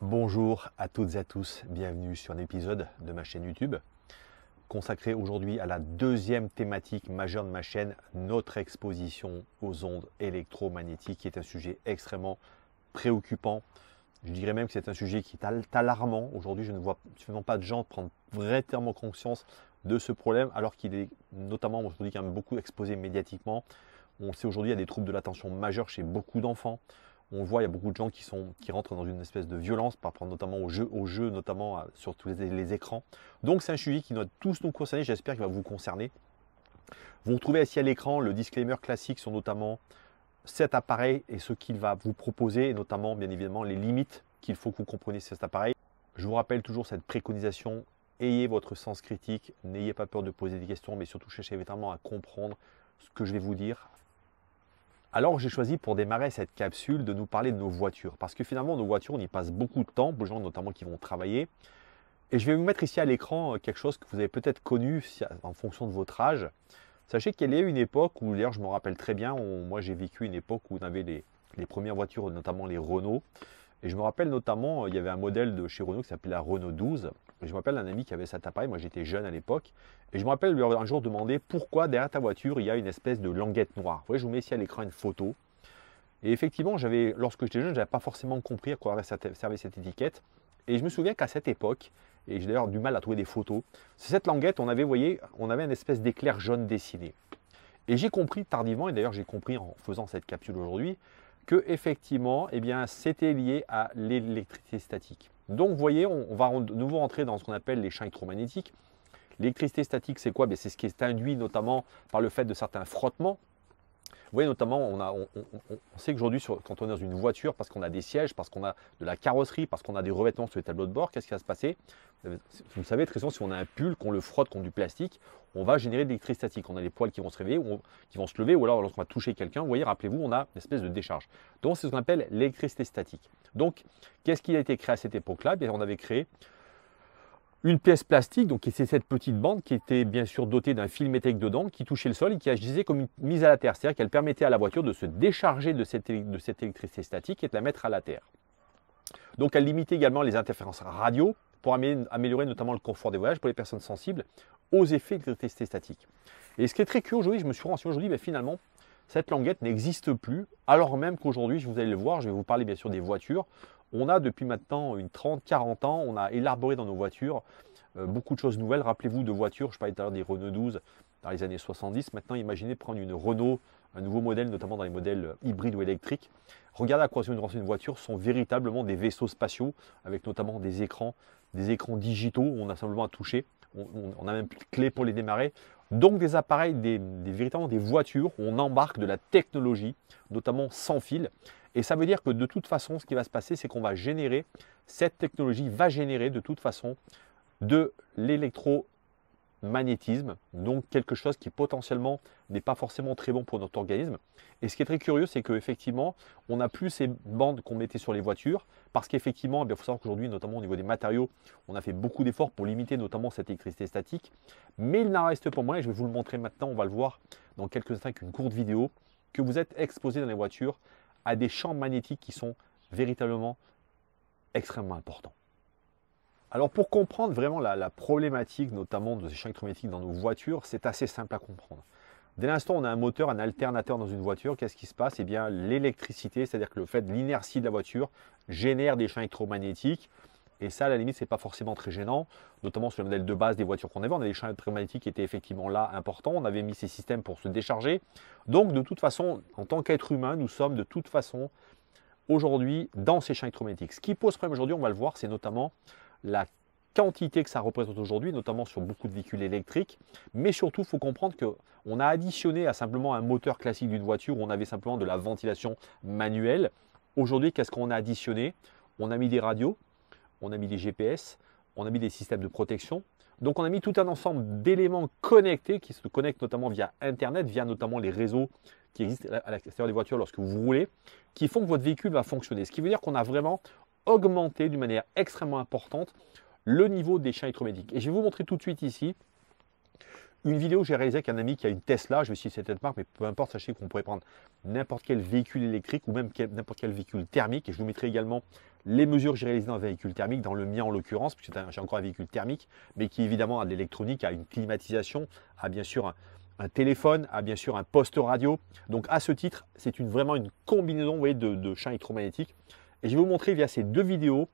Bonjour à toutes et à tous, bienvenue sur un épisode de ma chaîne YouTube consacré aujourd'hui à la deuxième thématique majeure de ma chaîne, notre exposition aux ondes électromagnétiques, qui est un sujet extrêmement préoccupant. Je dirais même que c'est un sujet qui est alarmant. Aujourd'hui, je ne vois suffisamment pas de gens prendre vraiment conscience de ce problème, alors qu'il est notamment aujourd'hui quand même beaucoup exposé médiatiquement. On sait aujourd'hui qu'il y a des troubles de l'attention majeurs chez beaucoup d'enfants. On voit, il y a beaucoup de gens qui rentrent dans une espèce de violence par rapport notamment aux jeux notamment sur tous les écrans. Donc c'est un sujet qui doit tous nous concerner, j'espère qu'il va vous concerner. Vous retrouvez ici à l'écran le disclaimer classique sur notamment cet appareil et ce qu'il va vous proposer, et notamment bien évidemment les limites qu'il faut que vous compreniez sur cet appareil. Je vous rappelle toujours cette préconisation, ayez votre sens critique, n'ayez pas peur de poser des questions, mais surtout cherchez véritablement à comprendre ce que je vais vous dire. Alors j'ai choisi pour démarrer cette capsule de nous parler de nos voitures, parce que finalement nos voitures on y passe beaucoup de temps, beaucoup de gens notamment qui vont travailler. Et je vais vous mettre ici à l'écran quelque chose que vous avez peut-être connu en fonction de votre âge. Sachez qu'il y a eu une époque où, d'ailleurs je me rappelle très bien, moi j'ai vécu une époque où on avait les premières voitures, notamment les Renault. Et je me rappelle notamment, il y avait un modèle de chez Renault qui s'appelait la Renault 12. Et je me rappelle un ami qui avait cet appareil, moi j'étais jeune à l'époque. Et je me rappelle lui avoir un jour demandé pourquoi derrière ta voiture il y a une espèce de languette noire. Vous voyez, je vous mets ici à l'écran une photo. Et effectivement, lorsque j'étais jeune, je n'avais pas forcément compris à quoi servait cette étiquette. Et je me souviens qu'à cette époque, et j'ai d'ailleurs du mal à trouver des photos, sur cette languette, on avait, vous voyez, on avait une espèce d'éclair jaune dessiné. Et j'ai compris tardivement, et d'ailleurs j'ai compris en faisant cette capsule aujourd'hui, que effectivement, eh bien, c'était lié à l'électricité statique. Donc, vous voyez, on va de nouveau rentrer dans ce qu'on appelle les champs électromagnétiques. L'électricité statique, c'est quoi? C'est ce qui est induit notamment par le fait de certains frottements. Vous voyez, notamment, on sait qu'aujourd'hui, quand on est dans une voiture, parce qu'on a des sièges, parce qu'on a de la carrosserie, parce qu'on a des revêtements sur les tableaux de bord, qu'est-ce qui va se passer? Vous savez, très souvent, si on a un pull, qu'on le frotte contre du plastique, on va générer de l'électricité statique. On a les poils qui vont se réveiller, qui vont se lever, ou alors lorsqu'on va toucher quelqu'un, vous voyez, rappelez-vous, on a une espèce de décharge. Donc, c'est ce qu'on appelle l'électricité statique. Donc, qu'est-ce qui a été créé à cette époque-là? On avait créé une pièce plastique, donc c'est cette petite bande qui était bien sûr dotée d'un fil métallique dedans, qui touchait le sol et qui agissait comme une mise à la terre. C'est-à-dire qu'elle permettait à la voiture de se décharger de cette électricité statique et de la mettre à la terre. Donc elle limitait également les interférences radio pour améliorer notamment le confort des voyages pour les personnes sensibles aux effets de l'électricité statique. Et ce qui est très curieux aujourd'hui, je me suis renseigné aujourd'hui, finalement, cette languette n'existe plus, alors même qu'aujourd'hui, vous allez le voir, je vais vous parler bien sûr des voitures. On a depuis maintenant une 30-40 ans, on a élaboré dans nos voitures beaucoup de choses nouvelles. Rappelez-vous de voitures, je parlais tout à l'heure des Renault 12 dans les années 70. Maintenant, imaginez prendre une Renault, un nouveau modèle, notamment dans les modèles hybrides ou électriques. Regardez à quoi ressemble une voiture, sont véritablement des vaisseaux spatiaux avec notamment des écrans digitaux où on a simplement à toucher. On a même plus de clés pour les démarrer. Donc des appareils, véritablement des voitures où on embarque de la technologie, notamment sans fil. Et ça veut dire que de toute façon, ce qui va se passer, c'est qu'on va générer, cette technologie va générer de toute façon de l'électromagnétisme, donc quelque chose qui potentiellement n'est pas forcément très bon pour notre organisme. Et ce qui est très curieux, c'est qu'effectivement, on n'a plus ces bandes qu'on mettait sur les voitures, parce qu'effectivement, il faut savoir qu'aujourd'hui, notamment au niveau des matériaux, on a fait beaucoup d'efforts pour limiter notamment cette électricité statique, mais il n'en reste pas moins, et je vais vous le montrer maintenant, on va le voir dans quelques instants avec une courte vidéo, que vous êtes exposé dans les voitures à des champs magnétiques qui sont véritablement extrêmement importants. Alors pour comprendre vraiment la problématique notamment de ces champs électromagnétiques dans nos voitures, c'est assez simple à comprendre. Dès l'instant où on a un moteur, un alternateur dans une voiture, qu'est-ce qui se passe? Eh bien l'électricité, c'est-à-dire que le fait de l'inertie de la voiture génère des champs électromagnétiques. Et ça, à la limite, ce n'est pas forcément très gênant, notamment sur le modèle de base des voitures qu'on avait. On a des champs électromagnétiques qui étaient effectivement là importants. On avait mis ces systèmes pour se décharger. Donc, de toute façon, en tant qu'être humain, nous sommes de toute façon aujourd'hui dans ces champs électromagnétiques. Ce qui pose problème aujourd'hui, on va le voir, c'est notamment la quantité que ça représente aujourd'hui, notamment sur beaucoup de véhicules électriques. Mais surtout, il faut comprendre qu'on a additionné à simplement un moteur classique d'une voiture où on avait simplement de la ventilation manuelle. Aujourd'hui, qu'est-ce qu'on a additionné? On a mis des radios, on a mis des GPS, on a mis des systèmes de protection. Donc on a mis tout un ensemble d'éléments connectés qui se connectent notamment via Internet, via notamment les réseaux qui existent à l'extérieur des voitures lorsque vous roulez, qui font que votre véhicule va fonctionner. Ce qui veut dire qu'on a vraiment augmenté d'une manière extrêmement importante le niveau des champs électromagnétiques. Et je vais vous montrer tout de suite ici une vidéo que j'ai réalisée avec un ami qui a une Tesla. Je me suis dit c'est cette marque, mais peu importe, sachez qu'on pourrait prendre n'importe quel véhicule électrique ou même n'importe quel véhicule thermique. Et je vous mettrai également les mesures que j'ai réalisées dans un véhicule thermique, dans le mien en l'occurrence, puisque j'ai encore un véhicule thermique, mais qui évidemment a de l'électronique, a une climatisation, a bien sûr un téléphone, a bien sûr un poste radio. Donc à ce titre, c'est vraiment une combinaison, vous voyez, de champs électromagnétiques. Et je vais vous montrer via ces deux vidéos.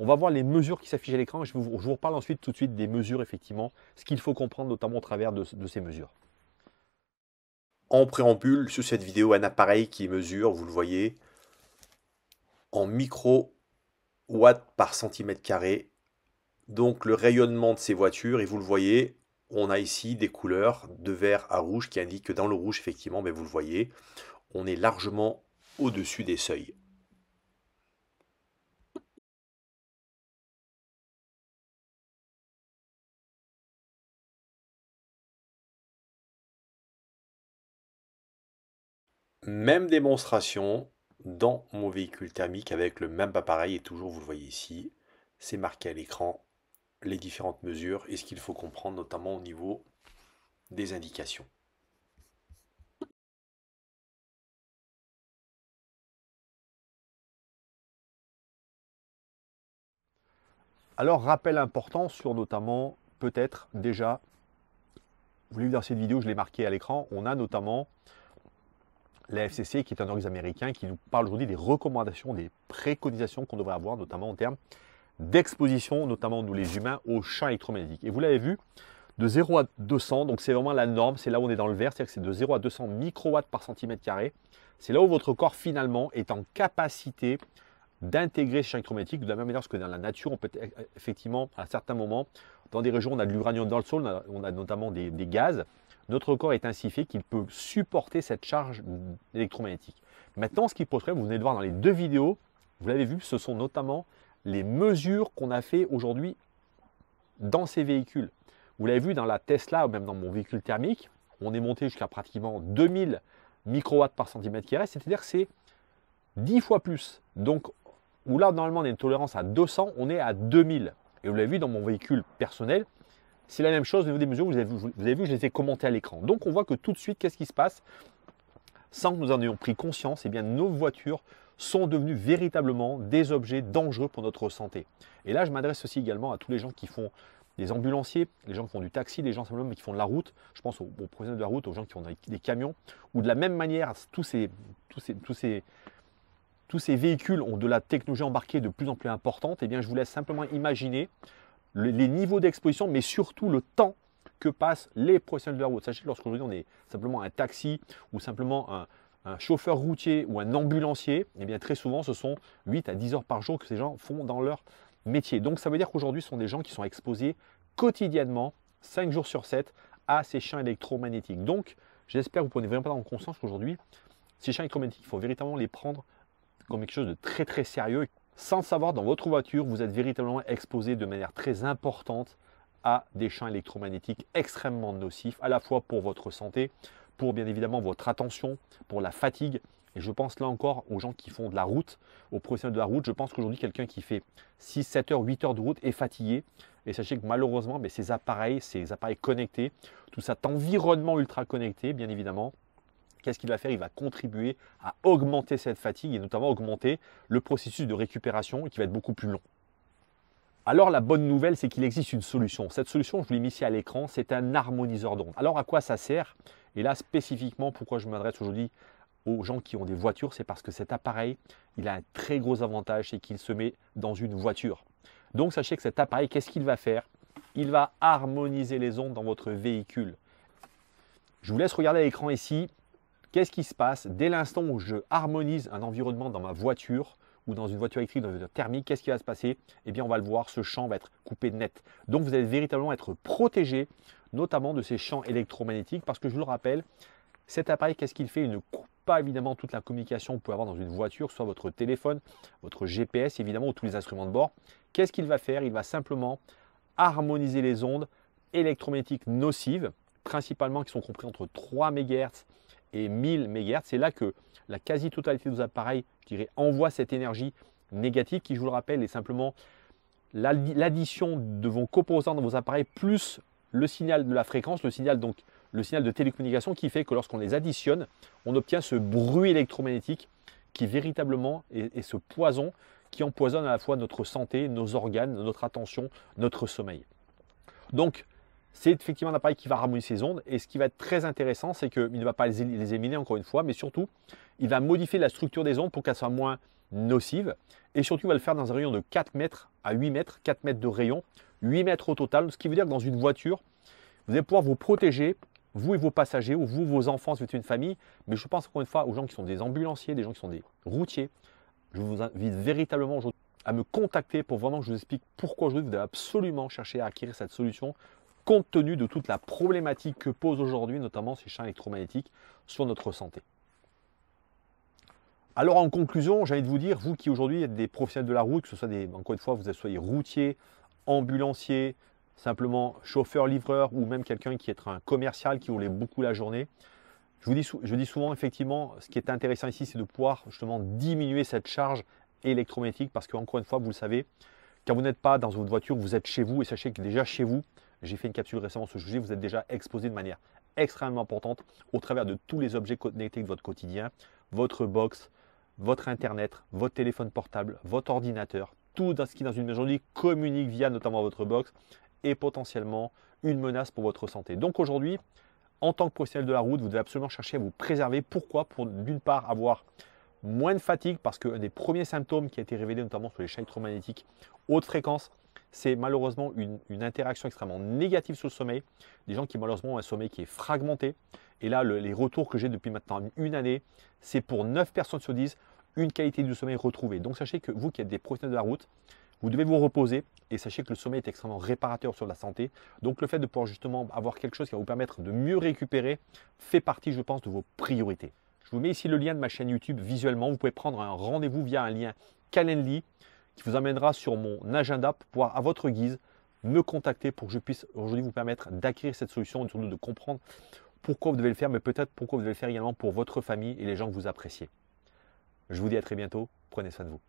On va voir les mesures qui s'affichent à l'écran. Je vous reparle ensuite tout de suite des mesures, effectivement, ce qu'il faut comprendre notamment au travers de ces mesures. En préambule, sur cette vidéo, un appareil qui mesure, vous le voyez, en micro-watts par centimètre carré. Donc le rayonnement de ces voitures, et vous le voyez, on a ici des couleurs de vert à rouge qui indiquent que dans le rouge, effectivement, mais vous le voyez, on est largement au-dessus des seuils. Même démonstration dans mon véhicule thermique avec le même appareil et toujours vous le voyez ici, c'est marqué à l'écran les différentes mesures et ce qu'il faut comprendre notamment au niveau des indications. Alors rappel important sur notamment peut-être déjà, vous l'avez vu dans cette vidéo, je l'ai marqué à l'écran, on a notamment la FCC qui est un organisme américain qui nous parle aujourd'hui des recommandations, des préconisations qu'on devrait avoir notamment en termes d'exposition, notamment nous les humains, aux champs électromagnétiques. Et vous l'avez vu, de 0 à 200, donc c'est vraiment la norme, c'est là où on est dans le vert, c'est-à-dire que c'est de 0 à 200 microwatts par centimètre carré. C'est là où votre corps finalement est en capacité d'intégrer ces champs électromagnétiques de la même manière que dans la nature, on peut effectivement à certains moments, dans des régions où on a de l'uranium dans le sol, on a notamment des gaz, notre corps est ainsi fait qu'il peut supporter cette charge électromagnétique. Maintenant, ce qui pose problème, vous venez de voir dans les deux vidéos, vous l'avez vu, ce sont notamment les mesures qu'on a fait aujourd'hui dans ces véhicules. Vous l'avez vu dans la Tesla ou même dans mon véhicule thermique, on est monté jusqu'à pratiquement 2000 microwatts par centimètre carré, c'est-à-dire que c'est 10 fois plus. Donc, où là, normalement, on a une tolérance à 200, on est à 2000. Et vous l'avez vu dans mon véhicule personnel, c'est la même chose au niveau des mesures, vous avez vu, je les ai commentées à l'écran. Donc, on voit que tout de suite, qu'est-ce qui se passe? Sans que nous en ayons pris conscience, eh bien, nos voitures sont devenues véritablement des objets dangereux pour notre santé. Et là, je m'adresse aussi également à tous les gens qui font des ambulanciers, les gens qui font du taxi, les gens simplement qui font de la route. Je pense aux professionnels de la route, aux gens qui font des camions, ou de la même manière, tous ces véhicules ont de la technologie embarquée de plus en plus importante. Eh bien, je vous laisse simplement imaginer les niveaux d'exposition, mais surtout le temps que passent les professionnels de la route. Sachez que lorsqu'aujourd'hui on est simplement un taxi ou simplement un chauffeur routier ou un ambulancier, eh bien très souvent ce sont 8 à 10 heures par jour que ces gens font dans leur métier. Donc ça veut dire qu'aujourd'hui ce sont des gens qui sont exposés quotidiennement, 5 jours sur 7, à ces champs électromagnétiques. Donc j'espère que vous prenez vraiment conscience qu'aujourd'hui, ces champs électromagnétiques, il faut véritablement les prendre comme quelque chose de très très sérieux. Sans savoir, dans votre voiture, vous êtes véritablement exposé de manière très importante à des champs électromagnétiques extrêmement nocifs, à la fois pour votre santé, pour bien évidemment votre attention, pour la fatigue. Et je pense là encore aux gens qui font de la route, aux professionnels de la route. Je pense qu'aujourd'hui, quelqu'un qui fait 6, 7 heures, 8 heures de route est fatigué. Et sachez que malheureusement, ces appareils connectés, tout cet environnement ultra connecté, bien évidemment, qu'est-ce qu'il va faire? Il va contribuer à augmenter cette fatigue et notamment augmenter le processus de récupération qui va être beaucoup plus long. Alors la bonne nouvelle, c'est qu'il existe une solution. Cette solution, je vous l'ai mis ici à l'écran, c'est un harmoniseur d'ondes. Alors à quoi ça sert? Et là spécifiquement, pourquoi je m'adresse aujourd'hui aux gens qui ont des voitures, c'est parce que cet appareil, il a un très gros avantage, c'est qu'il se met dans une voiture. Donc sachez que cet appareil, qu'est-ce qu'il va faire? Il va harmoniser les ondes dans votre véhicule. Je vous laisse regarder à l'écran ici. Qu'est-ce qui se passe dès l'instant où je harmonise un environnement dans ma voiture ou dans une voiture électrique, dans une voiture thermique? Qu'est-ce qui va se passer? Eh bien, on va le voir, ce champ va être coupé net. Donc, vous allez véritablement être protégé, notamment de ces champs électromagnétiques, parce que je vous le rappelle, cet appareil, qu'est-ce qu'il fait? Il ne coupe pas évidemment toute la communication que vous pouvez avoir dans une voiture, soit votre téléphone, votre GPS évidemment, ou tous les instruments de bord. Qu'est-ce qu'il va faire? Il va simplement harmoniser les ondes électromagnétiques nocives, principalement qui sont comprises entre 3 MHz et 1000 MHz. C'est là que la quasi-totalité de nos appareils, je dirais, envoie cette énergie négative qui, je vous le rappelle, est simplement l'addition de vos composants dans vos appareils plus le signal de la fréquence, le signal de télécommunication qui fait que lorsqu'on les additionne, on obtient ce bruit électromagnétique qui véritablement est ce poison qui empoisonne à la fois notre santé, nos organes, notre attention, notre sommeil. Donc, c'est effectivement un appareil qui va harmoniser ces ondes et ce qui va être très intéressant, c'est qu'il ne va pas les éliminer encore une fois, mais surtout, il va modifier la structure des ondes pour qu'elles soient moins nocives et surtout, il va le faire dans un rayon de 4 mètres à 8 mètres, 4 mètres de rayon, 8 mètres au total, ce qui veut dire que dans une voiture, vous allez pouvoir vous protéger, vous et vos passagers, ou vous, vos enfants, si vous êtes une famille, mais je pense encore une fois aux gens qui sont des ambulanciers, des gens qui sont des routiers. Je vous invite véritablement aujourd'hui à me contacter pour vraiment que je vous explique pourquoi aujourd'hui vous devez absolument chercher à acquérir cette solution compte tenu de toute la problématique que posent aujourd'hui notamment ces champs électromagnétiques sur notre santé. Alors en conclusion, j'ai envie de vous dire, vous qui aujourd'hui êtes des professionnels de la route, que ce soit encore une fois, vous soyez routier, ambulancier, simplement chauffeur-livreur ou même quelqu'un qui est un commercial qui roulait beaucoup la journée, je dis souvent effectivement, ce qui est intéressant ici, c'est de pouvoir justement diminuer cette charge électromagnétique parce qu'encore une fois, vous le savez, quand vous n'êtes pas dans votre voiture, vous êtes chez vous et sachez que déjà chez vous, j'ai fait une capsule récemment sur ce sujet, vous êtes déjà exposé de manière extrêmement importante au travers de tous les objets connectés de votre quotidien, votre box, votre internet, votre téléphone portable, votre ordinateur, tout ce qui dans une maison aujourd'hui communique via notamment votre box est potentiellement une menace pour votre santé. Donc aujourd'hui, en tant que professionnel de la route, vous devez absolument chercher à vous préserver. Pourquoi? Pour d'une part avoir moins de fatigue parce qu'un des premiers symptômes qui a été révélé notamment sur les champs électromagnétiques haute fréquence, c'est malheureusement une interaction extrêmement négative sur le sommeil. Des gens qui malheureusement ont un sommeil qui est fragmenté. Et là, les retours que j'ai depuis maintenant une année, c'est pour 9 personnes sur 10, une qualité du sommeil retrouvée. Donc sachez que vous qui êtes des professionnels de la route, vous devez vous reposer et sachez que le sommeil est extrêmement réparateur sur la santé. Donc le fait de pouvoir justement avoir quelque chose qui va vous permettre de mieux récupérer fait partie, je pense, de vos priorités. Je vous mets ici le lien de ma chaîne YouTube visuellement. Vous pouvez prendre un rendez-vous via un lien Calendly qui vous amènera sur mon agenda pour pouvoir à votre guise me contacter pour que je puisse aujourd'hui vous permettre d'acquérir cette solution et surtout de comprendre pourquoi vous devez le faire, mais peut-être pourquoi vous devez le faire également pour votre famille et les gens que vous appréciez. Je vous dis à très bientôt. Prenez soin de vous.